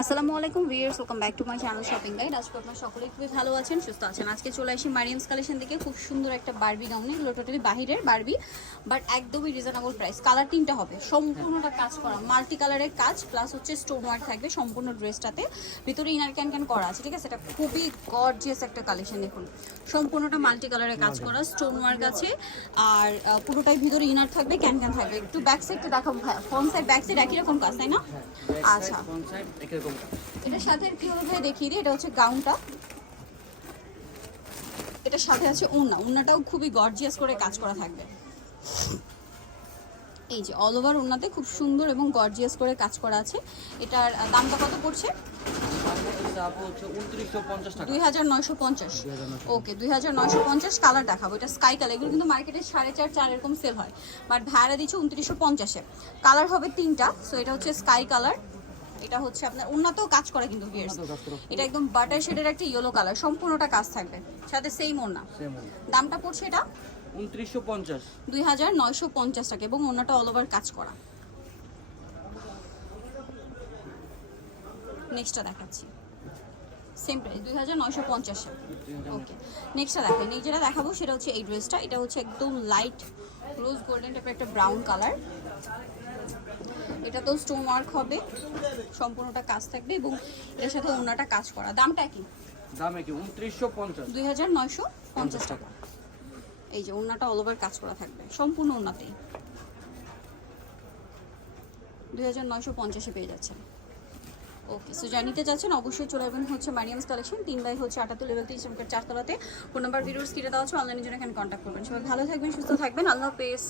আসসালামু আলাইকুম viewers, welcome back to my channel shopping guide. আজকে আপনারা সকলেই খুবই ভালো আছেন, সুস্থ আছেন। আজকে চলে আসি মারিয়ামস কালেকশন থেকে খুব সুন্দর একটা বারবি গাউন। এগুলো টোটালি বাহিরের বারবি, বাট একদমই রিজনেবল প্রাইস। কালার তিনটা হবে, সম্পূর্ণটা কাজ করা, মাল্টি কালারের কাজ প্লাস হচ্ছে স্টোন ওয়ার্ক থাকবে সম্পূর্ণ ড্রেসটাতে। ভিতরে ইনার ক্যান করা আছে, ঠিক আছে। এটা খুবই গর্জিয়াস একটা কালেকশন। দেখুন সম্পূর্ণটা মাল্টি কালারের কাজ করা, স্টোন ওয়ার্ক আছে, আর পুরোটাই ভিতরে ইনার থাকবে, ক্যান থাকবে। একটু ব্যাক সাইডটা দেখাবো ভাই, ফ্রন্ট সাইড ব্যাক সাইড একই রকম কাজ, তাই না? আচ্ছা, এটার সাথে কি হবে দেখিয়ে দিই। এটা হচ্ছে গাউনটা, এটার সাথে আছে ওড়নাটাও খুবই গর্জিয়াস করে কাজ করা থাকবে। এই যে অল ওভার ওড়নাতে খুব সুন্দর এবং গর্জিয়াস করে কাজ করা আছে। এটার দামটা কত পড়ছে? 2950। ওকে, 2950। কালার দেখাবো, এটা স্কাই কালার। এগুলো কিন্তু মার্কেটে 4.5-4 এরকম সেল হয়, বাট ভাড়া দিচ্ছে 2950-এ। কালার হবে তিনটা। সো এটা হচ্ছে স্কাই কালার, এটা হচ্ছে আপনার ওড়নাতেও কাজ করা কিন্তু ভিউয়ার্স। এটা একদম বাটার শেডের একটা ইয়েলো কালার, সম্পূর্ণটা কাজ থাকবে, সাথে সেম ওড়না। দামটা পড়ছে এটা 2950 টাকা, এবং ওড়নাটা অল ওভার কাজ করা। নেক্সটটা দেখাচ্ছি, সেম প্রাইস 2950-এ। ওকে, নেক্সটটা দেখেন। যেটা দেখাবো সেটা হচ্ছে এই ড্রেসটা। এটা হচ্ছে একদম লাইট রোজ গোল্ডেন টাইপের একটা ব্রাউন কালার। এটা তো স্টোন ওয়ার্ক হবে, সম্পূর্ণটা কাজ থাকবে, এবং এর সাথে ওড়নাটা কাজ করা। দামটা কি? দাম কি 2950, 2950 টাকা। এই যে ওড়নাটা অল ওভার কাজ করা থাকবে সম্পূর্ণ ওড়নাতেই, 2950-এ পেয়ে যাচ্ছেন। ওকে, সো যা নিতে চাচ্ছেন অবশ্যই চলে যাবেন হচ্ছে মারিয়ামস কালেকশন, 3 হচ্ছে 78 লেভেল 3 চমকের 4 তলাতে। ফোন নাম্বার ভিডিওস কিনে দেওয়া হচ্ছে, অনলাইনের জন্য এখানে কন্ট্যাক্ট করবেন। সবাই ভালো থাকবেন, সুস্থ থাকবেন, আল্লাহ হাফেজ।